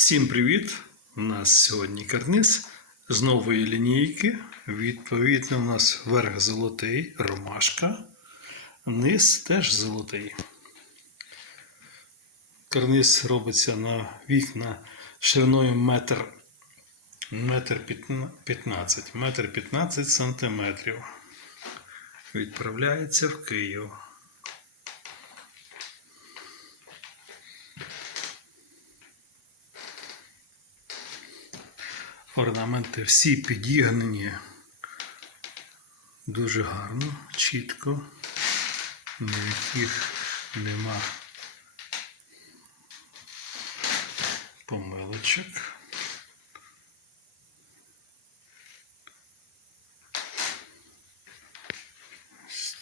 Всім привіт! У нас сьогодні карниз з нової лінійки. Відповідно, у нас верх золотий, ромашка, низ теж золотий. Карниз робиться на вікна шириною метр, метр п'ятна- 15, метр 15 сантиметрів. Відправляється в Київ. Орнаменти всі підігнані дуже гарно, чітко, ніяких нема помилочок.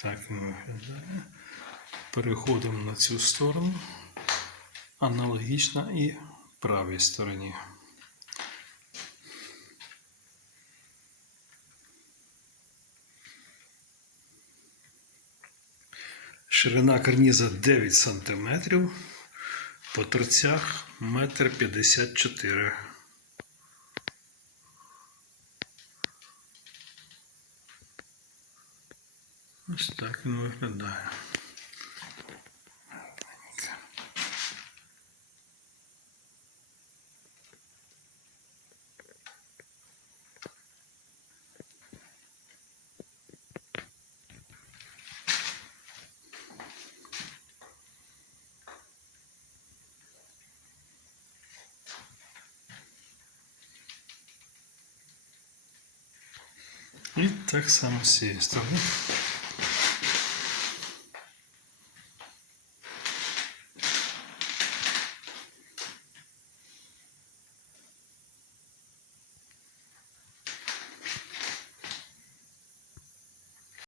Так воно виглядає. Переходимо на цю сторону. Аналогічно і правій стороні. Ширина карніза 9 см, по торцях 1,54 м. Ось так він виглядає. І так само з цієї сторони.